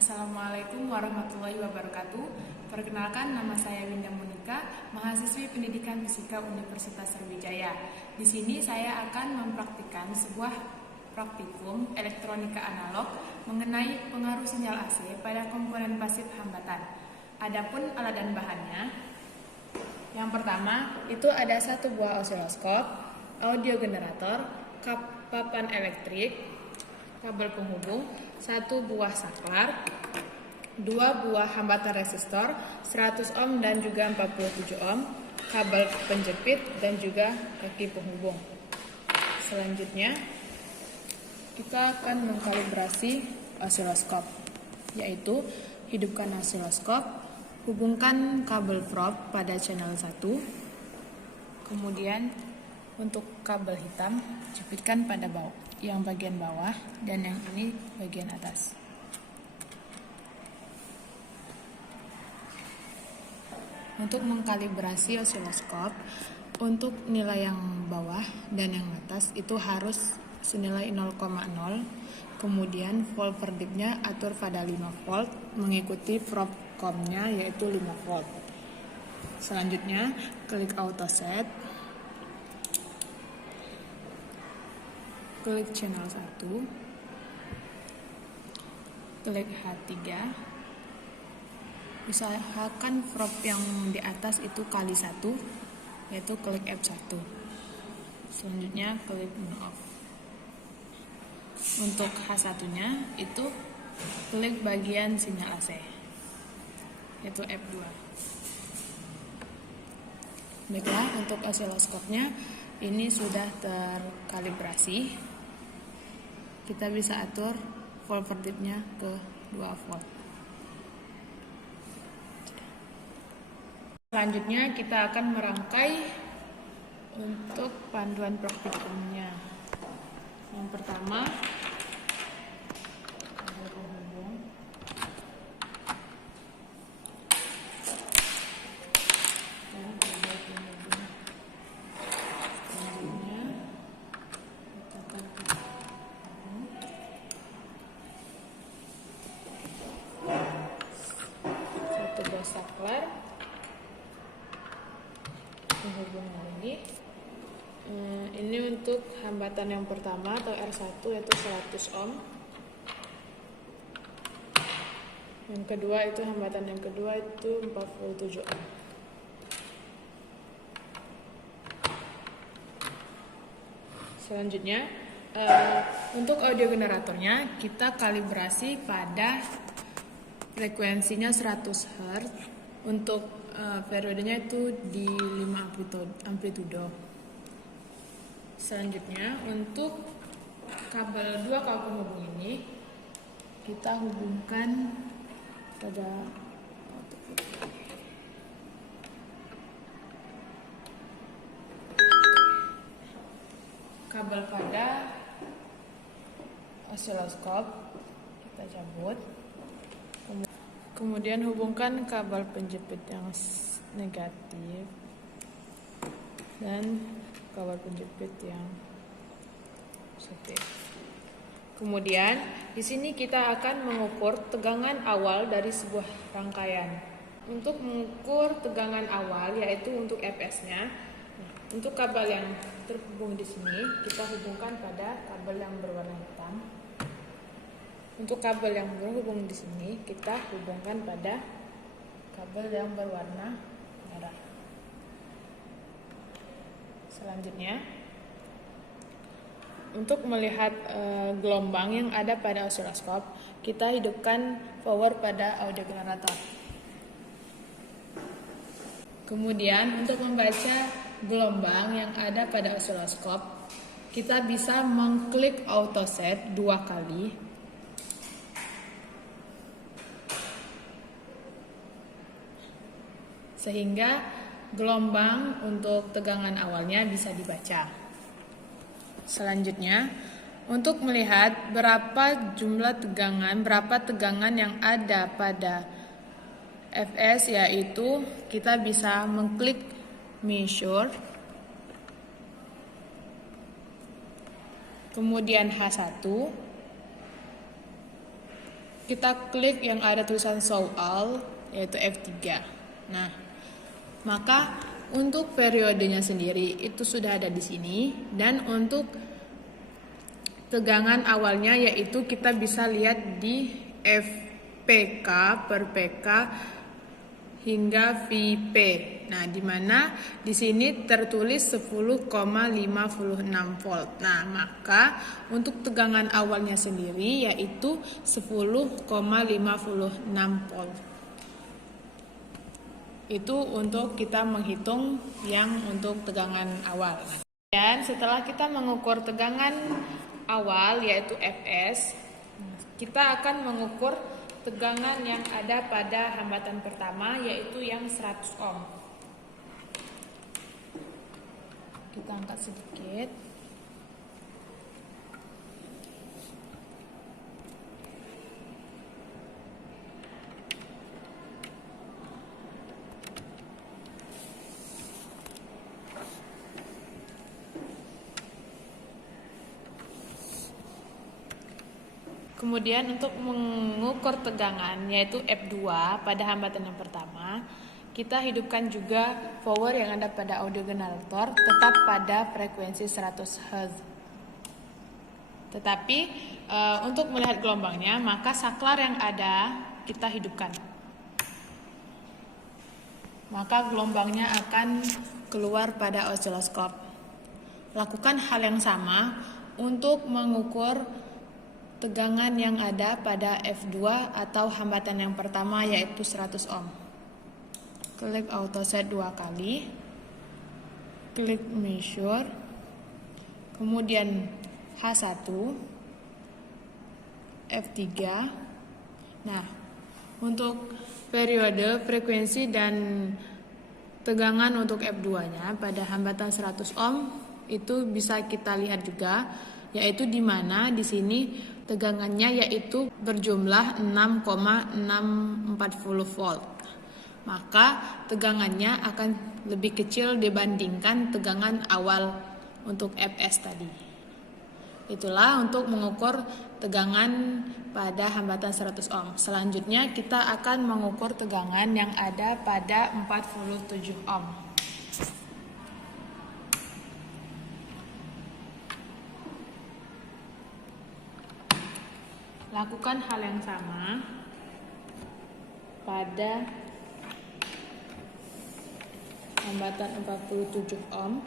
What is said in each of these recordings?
Assalamualaikum warahmatullahi wabarakatuh. Perkenalkan, nama saya Winda Monika, mahasiswi Pendidikan Fisika Universitas Sriwijaya. Di sini saya akan mempraktikkan sebuah praktikum elektronika analog mengenai pengaruh sinyal AC pada komponen pasif hambatan. Adapun alat dan bahannya, yang pertama itu ada satu buah osiloskop, audio generator, papan elektrik, kabel penghubung, satu buah saklar, dua buah hambatan resistor 100 ohm dan juga 47 ohm, kabel penjepit dan juga kaki penghubung. Selanjutnya kita akan mengkalibrasi osiloskop, yaitu hidupkan osiloskop, hubungkan kabel probe pada channel 1, kemudian untuk kabel hitam jepitkan pada yang bagian bawah dan yang ini bagian atas. Untuk mengkalibrasi osiloskop, untuk nilai yang bawah dan yang atas itu harus senilai 0,0. Kemudian volt per dipnya atur pada 5 volt mengikuti probe COM-nya yaitu 5 volt. Selanjutnya klik auto set, klik channel 1, klik H3, usahakan probe yang di atas itu kali 1, yaitu klik F1. Selanjutnya klik on off. Untuk H1 nya itu klik bagian sinyal AC, yaitu F2. Baiklah, untuk osiloskopnya ini sudah terkalibrasi. Kita bisa atur volt per dipnya ke 2 volt. Selanjutnya kita akan merangkai untuk panduan praktikumnya. Yang pertama, kabel penghubung. Dan kabel penghubung. Selanjutnya kita akan satu buah saklar penghubungan ini untuk hambatan yang pertama atau R1 yaitu 100 ohm. Yang kedua itu hambatan yang kedua itu 47 ohm. Selanjutnya untuk audio generatornya kita kalibrasi pada frekuensinya 100 Hz. Untuk periodenya itu di 5 amplitudo. Selanjutnya untuk dua kabel penghubung ini kita hubungkan pada kabel pada osiloskop, kita cabut. Kemudian hubungkan kabel penjepit yang negatif dan kabel penjepit yang positif. Kemudian di sini kita akan mengukur tegangan awal dari sebuah rangkaian. Untuk mengukur tegangan awal yaitu untuk Fs-nya. Untuk kabel yang terhubung di sini kita hubungkan pada kabel yang berwarna hitam. Untuk kabel yang berhubung di sini kita hubungkan pada kabel yang berwarna merah. Selanjutnya, untuk melihat gelombang yang ada pada osiloskop, kita hidupkan power pada audio generator. Kemudian untuk membaca gelombang yang ada pada osiloskop, kita bisa mengklik auto set 2 kali. Sehingga gelombang untuk tegangan awalnya bisa dibaca. Selanjutnya, untuk melihat berapa tegangan yang ada pada Fs, yaitu kita bisa mengklik measure, kemudian H1, kita klik yang ada tulisan soal, yaitu F3. Nah, maka untuk periodenya sendiri itu sudah ada di sini, dan untuk tegangan awalnya yaitu kita bisa lihat di FPK per PK hingga VIP. Nah, di mana di sini tertulis 10,56 volt. Nah, maka untuk tegangan awalnya sendiri yaitu 10,56 volt. Itu untuk kita menghitung yang untuk tegangan awal. Dan setelah kita mengukur tegangan awal yaitu Fs, kita akan mengukur tegangan yang ada pada hambatan pertama yaitu yang 100 ohm. Kita angkat sedikit. Kemudian untuk mengukur tegangan yaitu F2 pada hambatan yang pertama, kita hidupkan juga power yang ada pada audio generator tetap pada frekuensi 100 Hz. Tetapi untuk melihat gelombangnya, maka saklar yang ada kita hidupkan. Maka gelombangnya akan keluar pada osiloskop. Lakukan hal yang sama untuk mengukur tegangan yang ada pada F2 atau hambatan yang pertama yaitu 100 ohm. Klik auto set 2 kali. Klik measure. Kemudian H1, F3. Nah, untuk periode, frekuensi dan tegangan untuk F2-nya pada hambatan 100 ohm itu bisa kita lihat juga, yaitu di mana di sini tegangannya yaitu berjumlah 6,640 volt. Maka tegangannya akan lebih kecil dibandingkan tegangan awal untuk Fs tadi. Itulah untuk mengukur tegangan pada hambatan 100 ohm. Selanjutnya kita akan mengukur tegangan yang ada pada 47 ohm. Lakukan hal yang sama pada hambatan 47 ohm.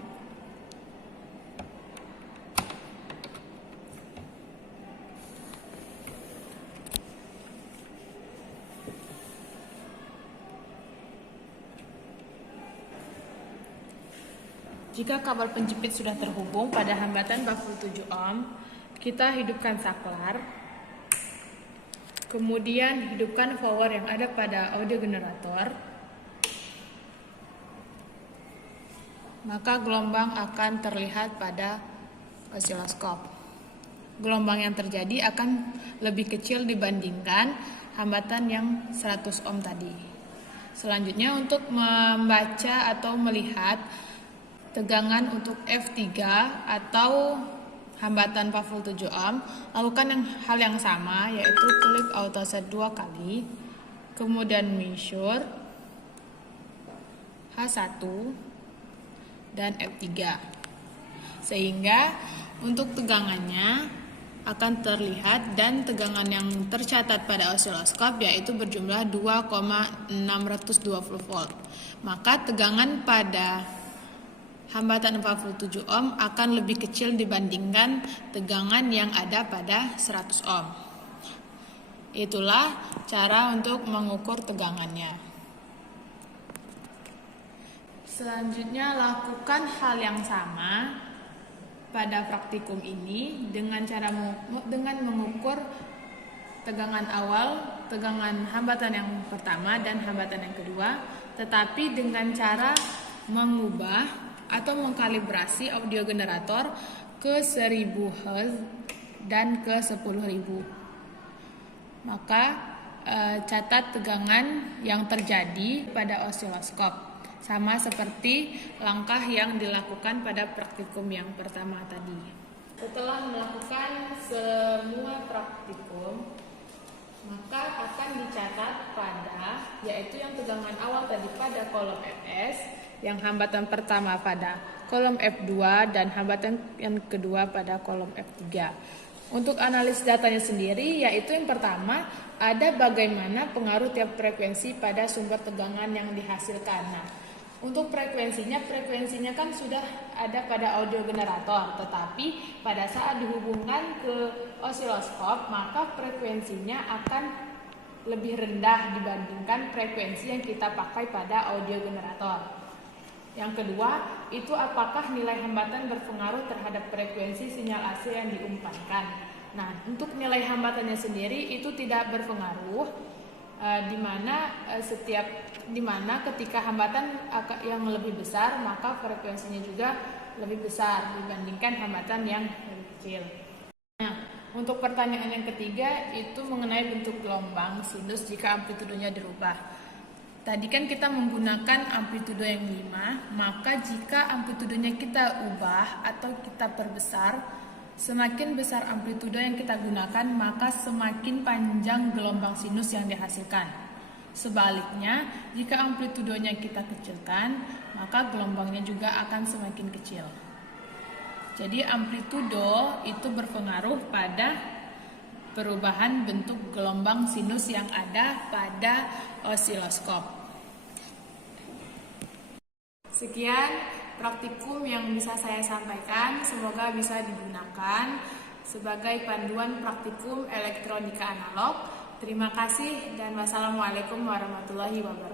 Jika kabel penjepit sudah terhubung pada hambatan 47 ohm, kita hidupkan saklar. Kemudian hidupkan power yang ada pada audio generator. Maka gelombang akan terlihat pada osiloskop. Gelombang yang terjadi akan lebih kecil dibandingkan hambatan yang 100 ohm tadi. Selanjutnya untuk membaca atau melihat tegangan untuk F3 atau hambatan 47 ohm, lakukan hal yang sama, yaitu klik auto set 2 kali, kemudian measure H1 dan F3, sehingga untuk tegangannya akan terlihat dan tegangan yang tercatat pada osiloskop yaitu berjumlah 2,620 volt. Maka tegangan pada hambatan 47 ohm akan lebih kecil dibandingkan tegangan yang ada pada 100 ohm. Itulah cara untuk mengukur tegangannya. Selanjutnya lakukan hal yang sama pada praktikum ini dengan mengukur tegangan awal, tegangan hambatan yang pertama dan hambatan yang kedua, tetapi dengan cara mengubah atau mengkalibrasi audio generator ke 1000 Hz dan ke 10.000. Maka catat tegangan yang terjadi pada osiloskop, sama seperti langkah yang dilakukan pada praktikum yang pertama tadi. Setelah melakukan semua praktikum, maka akan dicatat pada, yaitu yang tegangan awal tadi pada kolom Fs, yang hambatan pertama pada kolom F2 dan hambatan yang kedua pada kolom F3. Untuk analis datanya sendiri, yaitu yang pertama ada bagaimana pengaruh tiap frekuensi pada sumber tegangan yang dihasilkan. Nah, untuk frekuensinya kan sudah ada pada audio generator, tetapi pada saat dihubungkan ke osiloskop maka frekuensinya akan lebih rendah dibandingkan frekuensi yang kita pakai pada audio generator. Yang kedua, itu apakah nilai hambatan berpengaruh terhadap frekuensi sinyal AC yang diumpankan. Nah, untuk nilai hambatannya sendiri itu tidak berpengaruh, di mana ketika hambatan yang lebih besar maka frekuensinya juga lebih besar dibandingkan hambatan yang lebih kecil. Nah, untuk pertanyaan yang ketiga itu mengenai bentuk gelombang sinus jika amplitudenya dirubah. Tadi kan kita menggunakan amplitudo yang 5, maka jika amplitudenya kita ubah atau kita perbesar, semakin besar amplitudo yang kita gunakan, maka semakin panjang gelombang sinus yang dihasilkan. Sebaliknya, jika amplitudonya kita kecilkan, maka gelombangnya juga akan semakin kecil. Jadi amplitudo itu berpengaruh pada perubahan bentuk gelombang sinus yang ada pada osiloskop. Sekian praktikum yang bisa saya sampaikan, semoga bisa digunakan sebagai panduan praktikum elektronika analog. Terima kasih dan wassalamualaikum warahmatullahi wabarakatuh.